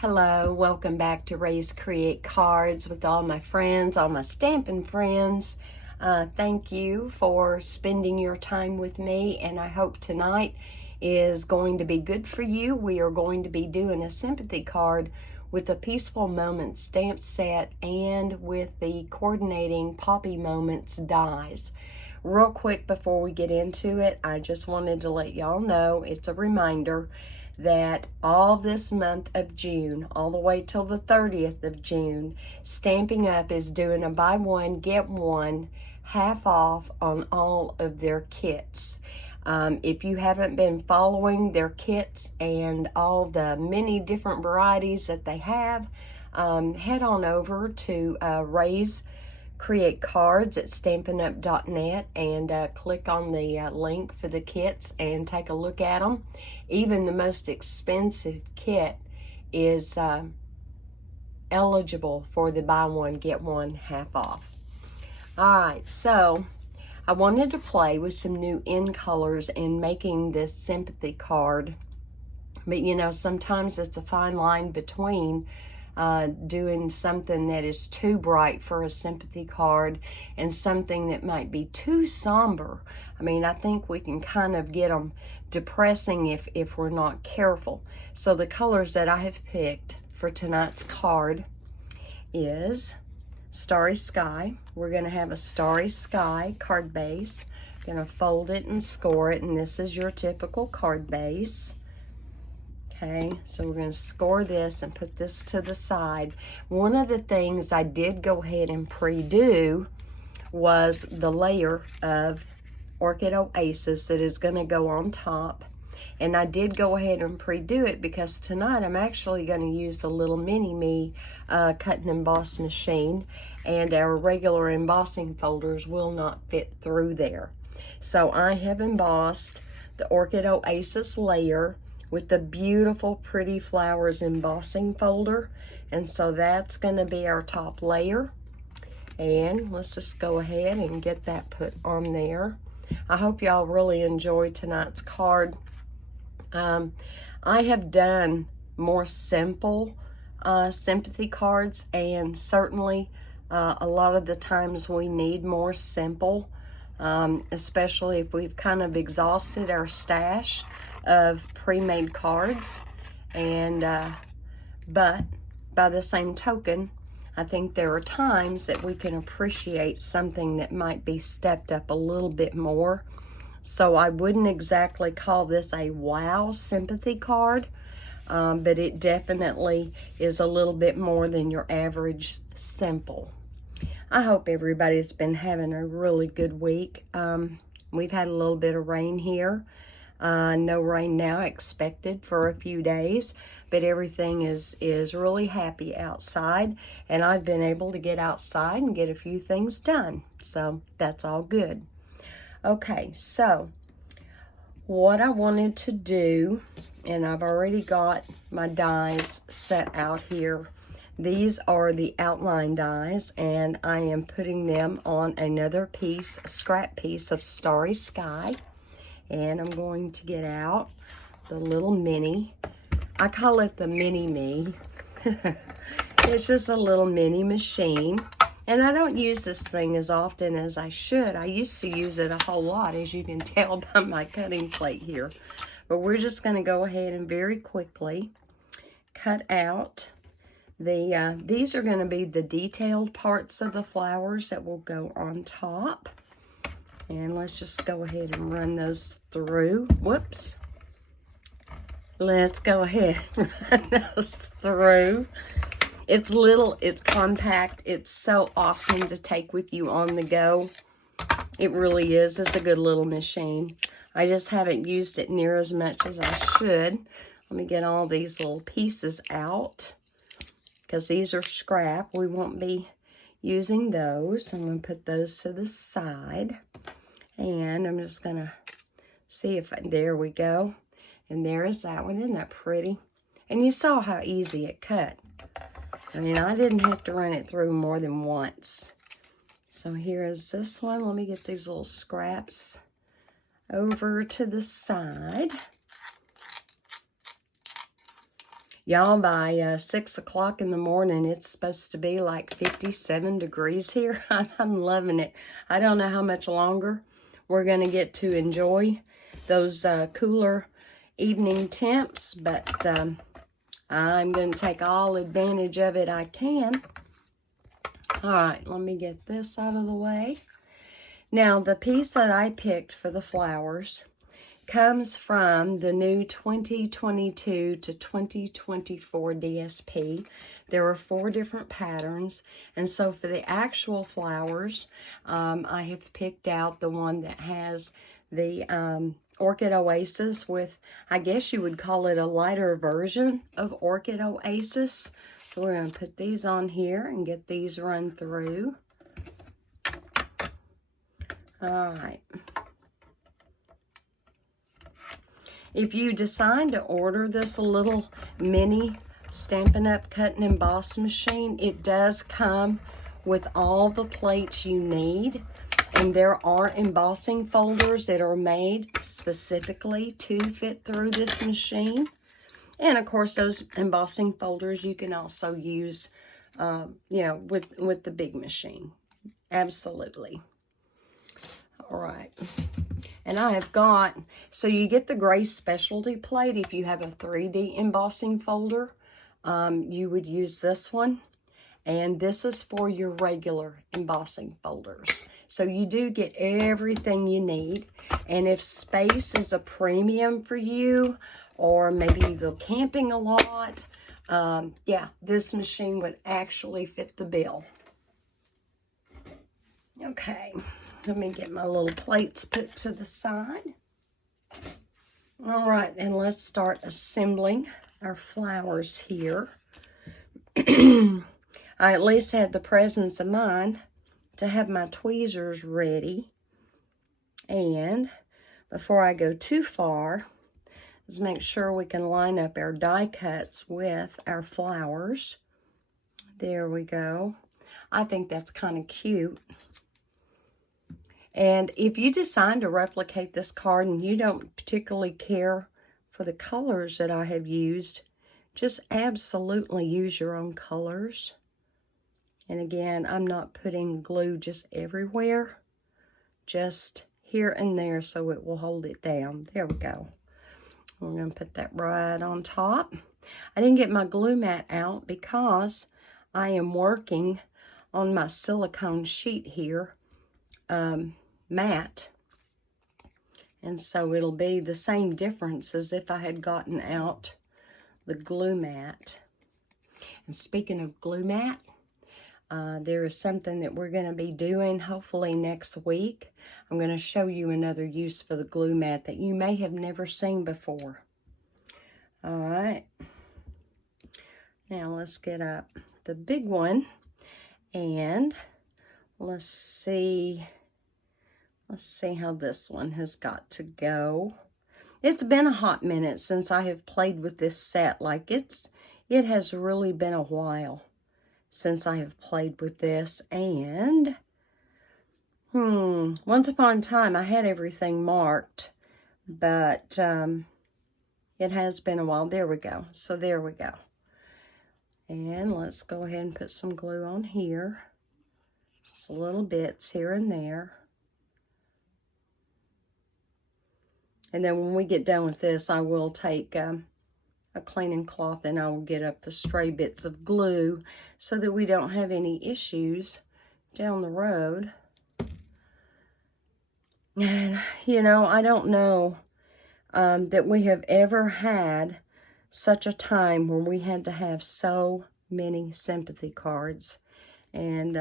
Hello, welcome back to Raise Create Cards with all my friends, all my stamping friends. Thank you for spending your time with me, and I hope tonight is going to be good for you. We are going to be doing a sympathy card with the Peaceful Moments stamp set and with the coordinating Poppy Moments dies. Real quick before we get into it, I just wanted to let y'all know, it's a reminder that all this month of June, all the way till the 30th of June, Stampin' Up! Is doing a buy one, get one half off on all of their kits. If you haven't been following their kits and all the many different varieties that they have, head on over to Raise Create Cards at stampinup.net and click on the link for the kits and take a look at them. Even the most expensive kit is eligible for the buy one get one half off. Alright, so I wanted to play with some new in colors in making this sympathy card, but you know, sometimes it's a fine line between doing something that is too bright for a sympathy card and something that might be too somber. I mean, I think we can kind of get them depressing if we're not careful. So the colors that I have picked for tonight's card is Starry Sky. We're going to have a Starry Sky card base. Going to fold it and score it, and this is your typical card base. Okay, so we're going to score this and put this to the side. One of the things I did go ahead and pre-do was the layer of Orchid Oasis that is going to go on top. And I did go ahead and pre-do it because tonight I'm actually going to use a little mini-me cut and emboss machine, and our regular embossing folders will not fit through there. So I have embossed the Orchid Oasis layer with the beautiful pretty flowers embossing folder, and so that's going to be our top layer. And let's just go ahead and get that put on there. I hope y'all really enjoyed tonight's card. I have done more simple sympathy cards, and certainly a lot of the times we need more simple, especially if we've kind of exhausted our stash of pre-made cards. And but by the same token, I think there are times that we can appreciate something that might be stepped up a little bit more. So I wouldn't exactly call this a wow sympathy card, but it definitely is a little bit more than your average simple. I hope everybody's been having a really good week. We've had a little bit of rain here. No rain now expected for a few days, but everything is really happy outside, and I've been able to get outside and get a few things done, so that's all good. Okay, so what I wanted to do, and I've already got my dies set out here. These are the outline dies, and I am putting them on another piece, a scrap piece of Starry Sky. And I'm going to get out the little mini. I call it the mini-me. It's just a little mini machine. And I don't use this thing as often as I should. I used to use it a whole lot, as you can tell by my cutting plate here. But we're just going to go ahead and very quickly cut out the, these are going to be the detailed parts of the flowers that will go on top. And let's just go ahead and run those through. Whoops. Let's go ahead and run those through. It's little, it's compact. It's so awesome to take with you on the go. It really is. It's a good little machine. I just haven't used it near as much as I should. Let me get all these little pieces out, because these are scrap. We won't be using those. I'm going to put those to the side. And I'm just going to see if, there we go. And there is that one. Isn't that pretty? And you saw how easy it cut. I mean, I didn't have to run it through more than once. So here is this one. Let me get these little scraps over to the side. Y'all, by 6 o'clock in the morning, it's supposed to be like 57 degrees here. I'm loving it. I don't know how much longer we're going to get to enjoy those cooler evening temps, but I'm going to take all advantage of it I can. All right, let me get this out of the way. Now, the piece that I picked for the flowers comes from the new 2022 to 2024 DSP. There are 4 different patterns, and so for the actual flowers, I have picked out the one that has the Orchid Oasis with, I guess you would call it a lighter version of Orchid Oasis. So we're going to put these on here and get these run through. All right. If you decide to order this little mini Stampin' Up! Cut and Emboss machine, it does come with all the plates you need. And there are embossing folders that are made specifically to fit through this machine. And of course, those embossing folders you can also use, you know, with the big machine. Absolutely. All right. And I have got, so you get the gray specialty plate. If you have a 3D embossing folder, you would use this one. And this is for your regular embossing folders. So you do get everything you need. And if space is a premium for you, or maybe you go camping a lot, yeah, this machine would actually fit the bill. Okay, let me get my little plates put to the side. All right, and let's start assembling our flowers here. I at least had the presence of mind to have my tweezers ready. And before I go too far, let's make sure we can line up our die cuts with our flowers. There we go. I think that's kind of cute. And if you decide to replicate this card and you don't particularly care for the colors that I have used, just absolutely use your own colors. And again, I'm not putting glue just everywhere, just here and there so it will hold it down. There we go. We're going to put that right on top. I didn't get my glue mat out because I am working on my silicone sheet here. Matte, and so it'll be the same difference as if I had gotten out the glue mat. And speaking of glue mat, there is something that we're going to be doing hopefully next week. I'm going to show you another use for the glue mat that you may have never seen before. All right, now let's get up the big one and let's see how this one has got to go. It's been a hot minute since I have played with this set. Like it has really been a while since I have played with this. And once upon a time I had everything marked, but it has been a while. There we go. So there we go. And let's go ahead and put some glue on here. Just little bits here and there. And then when we get done with this, I will take a cleaning cloth and I will get up the stray bits of glue so that we don't have any issues down the road. And, you know, I don't know that we have ever had such a time where we had to have so many sympathy cards. And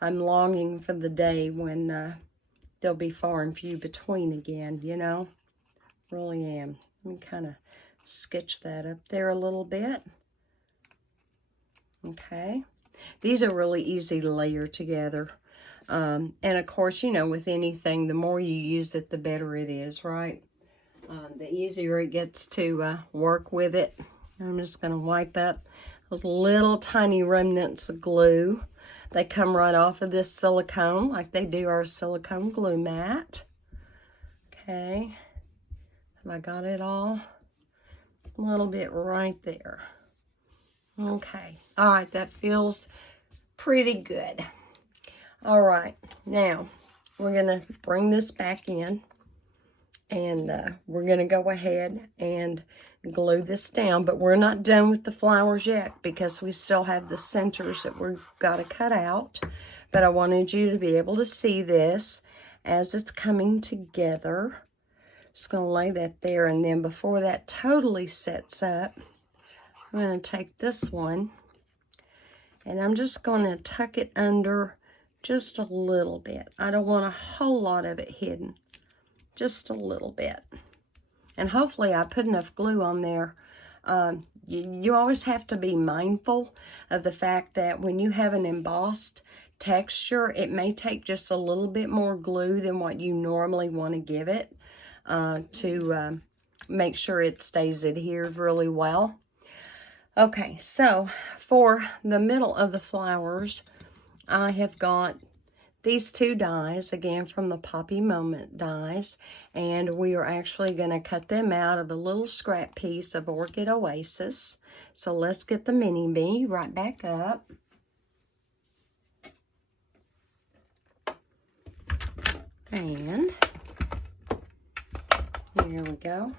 I'm longing for the day when they'll be far and few between again, you know. Really am. Let me kind of sketch that up there a little bit. Okay. These are really easy to layer together. And of course, you know, with anything, the more you use it, the better it is, right? The easier it gets to work with it. I'm just going to wipe up those little tiny remnants of glue. They come right off of this silicone like they do our silicone glue mat. Okay. Have I got it all? A little bit right there. Okay, all right, that feels pretty good. All right, now we're gonna bring this back in, and we're gonna go ahead and glue this down, but we're not done with the flowers yet because we still have the centers that we've got to cut out. But I wanted you to be able to see this as it's coming together. Just gonna lay that there, and then before that totally sets up, I'm gonna take this one and I'm just gonna tuck it under just a little bit. I don't want a whole lot of it hidden, just a little bit. And hopefully I put enough glue on there. You always have to be mindful of the fact that when you have an embossed texture, it may take just a little bit more glue than what you normally want to give it to make sure it stays adhered really well. Okay, so for the middle of the flowers, I have got these two dies, again from the Poppy Moment dies, and we are actually going to cut them out of a little scrap piece of Orchid Oasis. So let's get the mini me right back up. And here we go.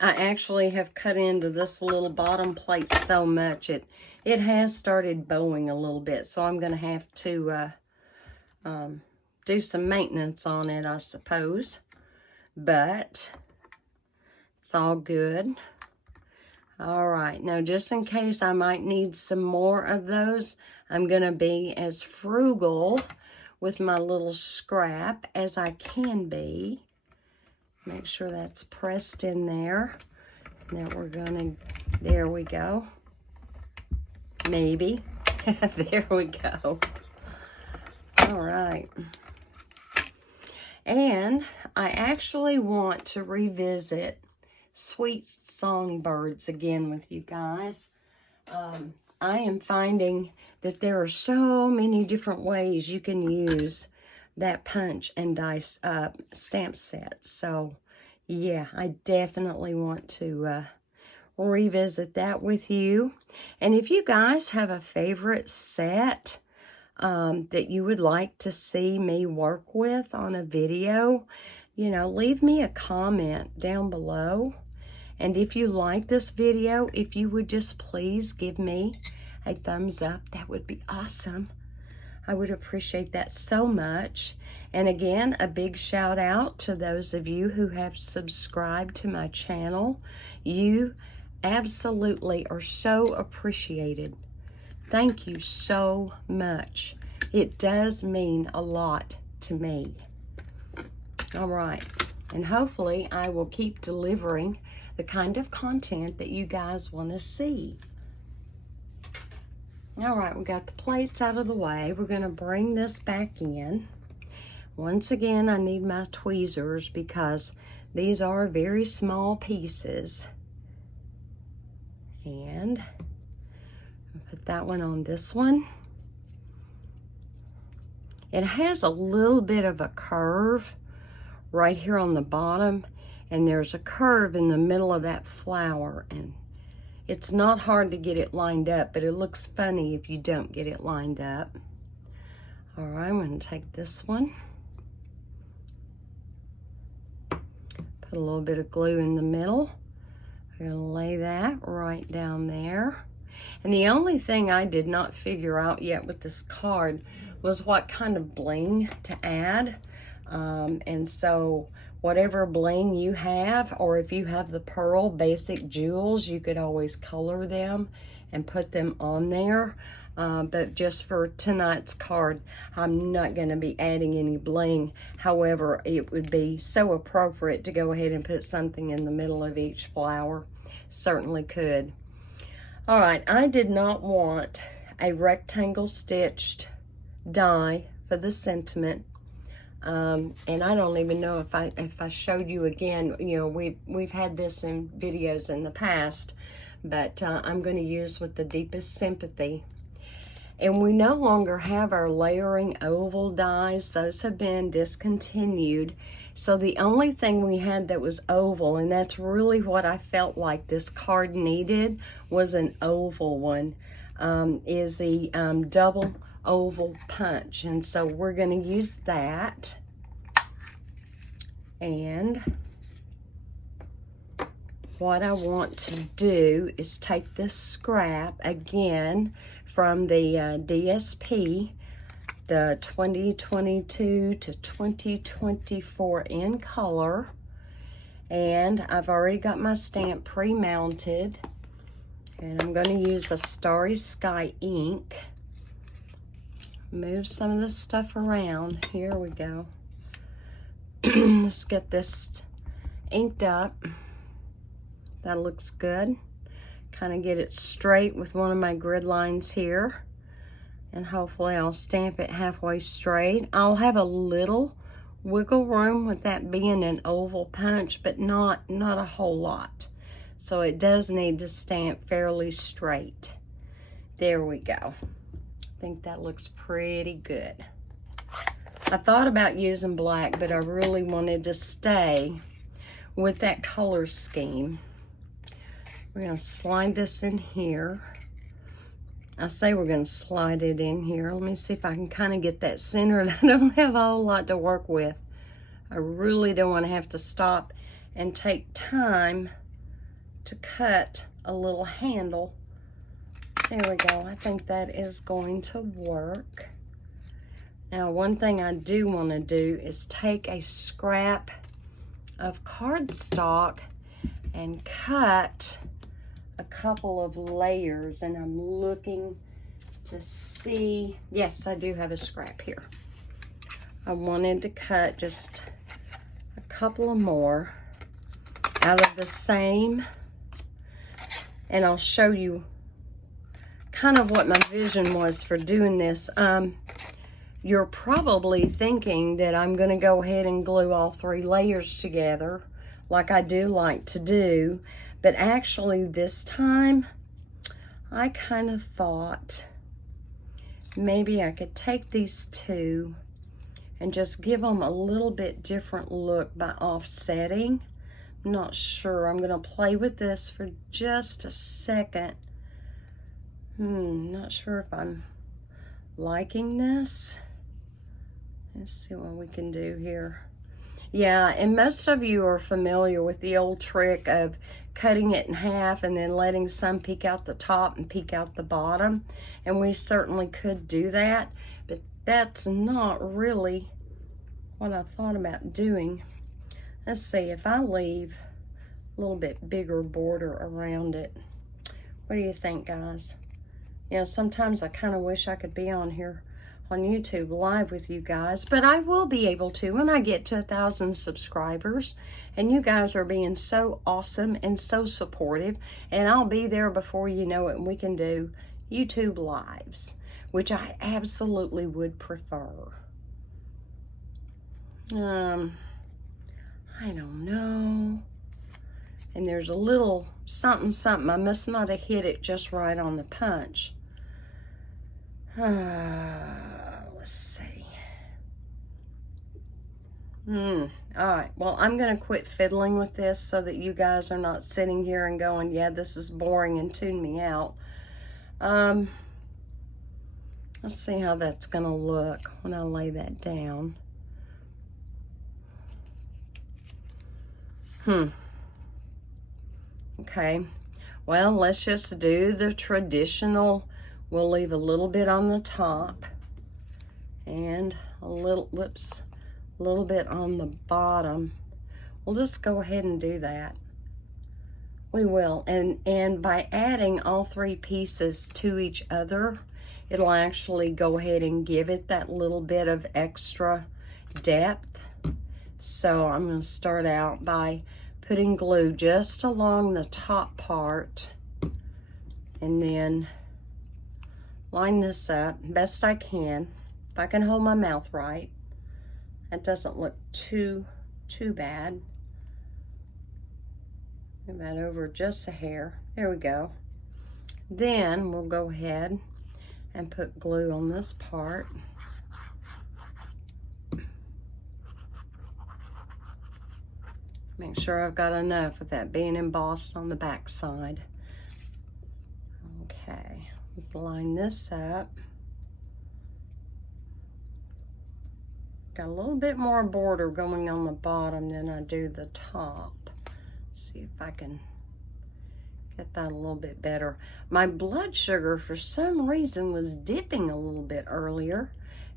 I actually have cut into this little bottom plate so much it has started bowing a little bit, so I'm going to have to do some maintenance on it, I suppose. But it's all good. All right, now just in case I might need some more of those, I'm going to be as frugal with my little scrap as I can be. Make sure that's pressed in there. Now we're going to, there we go. Maybe. There we go. All right. And I actually want to revisit Sweet Songbirds again with you guys. I am finding that there are so many different ways you can use that punch and dice stamp set. So yeah, I definitely want to revisit that with you. And if you guys have a favorite set that you would like to see me work with on a video, you know, leave me a comment down below. And if you like this video, if you would just please give me a thumbs up, that would be awesome. I would appreciate that so much. And again, a big shout out to those of you who have subscribed to my channel. You absolutely are so appreciated. Thank you so much. It does mean a lot to me. All right. And hopefully I will keep delivering the kind of content that you guys want to see. All right, we got the plates out of the way. We're going to bring this back in. Once again, I need my tweezers because these are very small pieces. And put that one on this one. It has a little bit of a curve right here on the bottom, and there's a curve in the middle of that flower, and it's not hard to get it lined up, but it looks funny if you don't get it lined up. All right, I'm going to take this one, put a little bit of glue in the middle. I'm going to lay that right down there. And the only thing I did not figure out yet with this card was what kind of bling to add. And so whatever bling you have, or if you have the pearl basic jewels, you could always color them and put them on there. But just for tonight's card, I'm not going to be adding any bling. However, it would be so appropriate to go ahead and put something in the middle of each flower. Certainly could. All right, I did not want a rectangle stitched die for the sentiment. And I don't even know if I showed you again. You know, we've had this in videos in the past, but I'm going to use with the Deepest Sympathy. And we no longer have our layering oval dies. Those have been discontinued. So the only thing we had that was oval, and that's really what I felt like this card needed, was an oval one, is the double oval punch. And so we're going to use that. And what I want to do is take this scrap again from the DSP, the 2022 to 2024 in color, and I've already got my stamp pre-mounted, and I'm going to use a Starry Sky ink. Move some of this stuff around. Here we go. Let's get this inked up. That looks good. Kind of get it straight with one of my grid lines here. And hopefully I'll stamp it halfway straight. I'll have a little wiggle room with that being an oval punch, but not a whole lot. So it does need to stamp fairly straight. There we go. I think that looks pretty good. I thought about using black, but I really wanted to stay with that color scheme. We're going to slide this in here. I say we're going to slide it in here. Let me see if I can kind of get that centered. I don't have a whole lot to work with. I really don't want to have to stop and take time to cut a little handle. There we go. I think that is going to work. Now, one thing I do want to do is take a scrap of cardstock and cut a couple of layers, and I'm looking to see, yes, I do have a scrap here. I wanted to cut just a couple of more out of the same, and I'll show you kind of what my vision was for doing this. You're probably thinking that I'm going to go ahead and glue all 3 layers together like I do like to do. But actually this time, I kind of thought maybe I could take these 2 and just give them a little bit different look by offsetting. I'm not sure. I'm going to play with this for just a second. Not sure if I'm liking this. Let's see what we can do here. Yeah, and most of you are familiar with the old trick of cutting it in half and then letting some peek out the top and peek out the bottom. And we certainly could do that, but that's not really what I thought about doing. Let's see, if I leave a little bit bigger border around it. What do you think, guys? You know, sometimes I kind of wish I could be on here on YouTube live with you guys, but I will be able to when I get to 1,000 subscribers, and you guys are being so awesome and so supportive, and I'll be there before you know it, and we can do YouTube lives, which I absolutely would prefer. I don't know, and there's a little something, I must not have hit it just right on the punch. Let's see. All right, well, I'm going to quit fiddling with this so that you guys are not sitting here and going, yeah, this is boring, and tune me out. Let's see how that's going to look when I lay that down. Okay, well, let's just do the traditional. We'll leave a little bit on the top and a little, whoops, a little bit on the bottom. We'll just go ahead and do that. We will, and by adding all 3 pieces to each other, it'll actually go ahead and give it that little bit of extra depth. So I'm going to start out by putting glue just along the top part, and then line this up best I can. If I can hold my mouth right, that doesn't look too bad. Move that over just a hair. There we go. Then we'll go ahead and put glue on this part. Make sure I've got enough with that being embossed on the back side. Okay, let's line this up. Got a little bit more border going on the bottom than I do the top. See if I can get that a little bit better. My blood sugar for some reason was dipping a little bit earlier,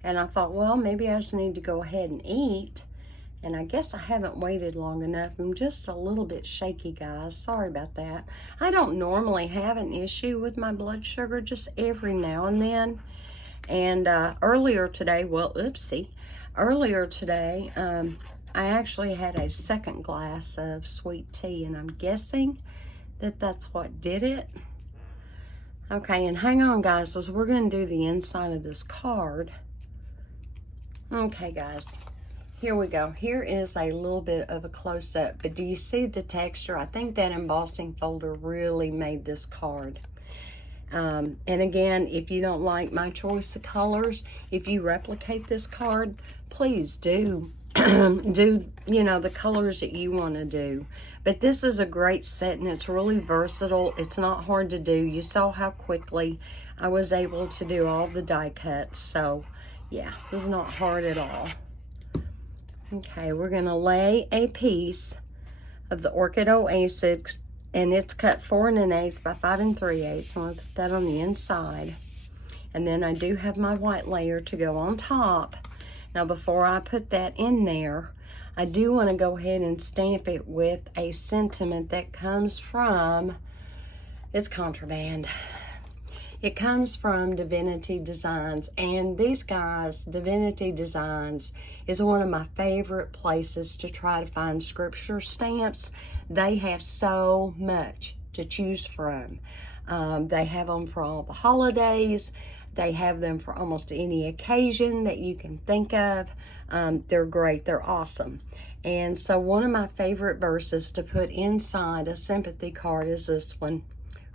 and I thought, well, maybe I just need to go ahead and eat. And I guess I haven't waited long enough. I'm just a little bit shaky, guys. Sorry about that. I don't normally have an issue with my blood sugar, just every now and then. And earlier today, well, oopsie. Earlier today, I actually had a second glass of sweet tea, and I'm guessing that that's what did it. Okay, and hang on, guys, because we're going to do the inside of this card. Okay, guys, here we go. Here is a little bit of a close-up, but do you see the texture? I think that embossing folder really made this card. And again, if you don't like my choice of colors, if you replicate this card, please do you know, the colors that you want to do. But this is a great set, and it's really versatile. It's not hard to do. You saw how quickly I was able to do all the die cuts. So yeah, it was not hard at all. Okay, we're going to lay a piece of the Orchid Oasis, and it's cut 4 1/8 by 5 3/8. I'm going to put that on the inside. And then I do have my white layer to go on top. Now, before I put that in there, I do want to go ahead and stamp it with a sentiment that comes from, it's contraband. It comes from Divinity Designs, and these guys, Divinity Designs, is one of my favorite places to try to find scripture stamps. They have so much to choose from. They have them for all the holidays. They have them for almost any occasion that you can think of. They're great. They're awesome. And so one of my favorite verses to put inside a sympathy card is this one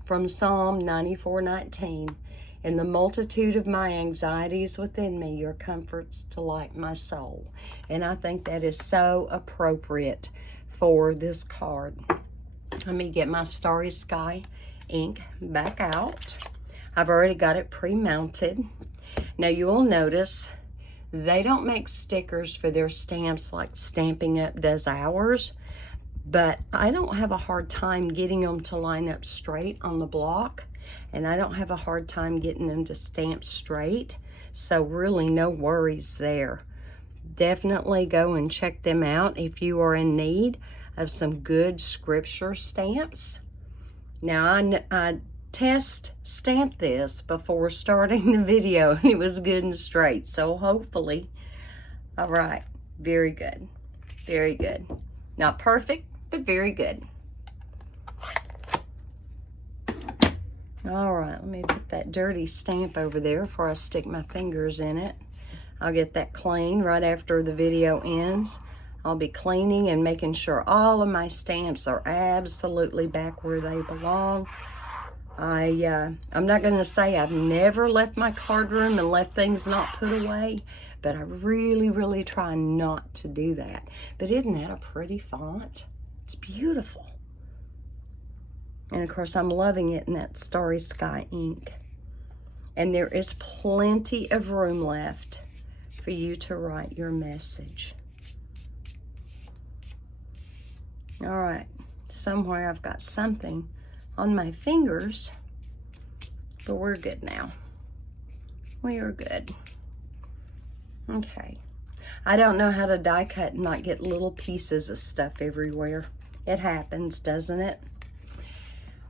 from Psalm 94:19. In the multitude of my anxieties within me, your comforts delight my soul. And I think that is so appropriate for this card. Let me get my Starry Sky ink back out. I've already got it pre-mounted. Now you will notice they don't make stickers for their stamps like Stampin' Up does ours, but I don't have a hard time getting them to line up straight on the block, and I don't have a hard time getting them to stamp straight, so really no worries there. Definitely go and check them out if you are in need of some good scripture stamps. Now I test stamped this before starting the video, and it was good and straight, so hopefully, all right, very good, very good. Not perfect, but very good. All right, let me put that dirty stamp over there before I stick my fingers in it. I'll get that clean right after the video ends. I'll be cleaning and making sure all of my stamps are absolutely back where they belong. I'm not going to say I've never left my card room and left things not put away, but I really, really try not to do that. But isn't that a pretty font? It's beautiful. And of course, I'm loving it in that Starry Sky ink. And there is plenty of room left for you to write your message. All right, somewhere I've got something on my fingers, but we're good now. We are good. Okay. I don't know how to die cut and not get little pieces of stuff everywhere. It happens, doesn't it?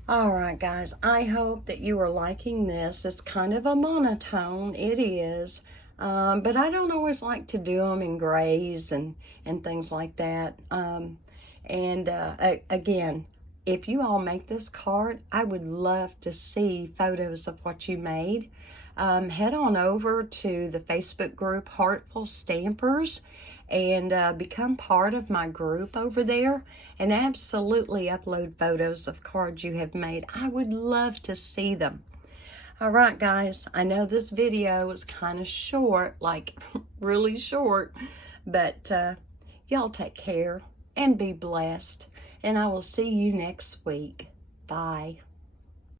All right, guys, I hope that you are liking this. It's kind of a monotone. It is. But I don't always like to do them in grays and things like that. Again, if you all make this card, I would love to see photos of what you made. Head on over to the Facebook group Heartful Stampers and become part of my group over there, and absolutely upload photos of cards you have made. I would love to see them. All right, guys, I know this video is kind of short, like really short, but y'all take care. and be blessed. And I will see you next week. Bye.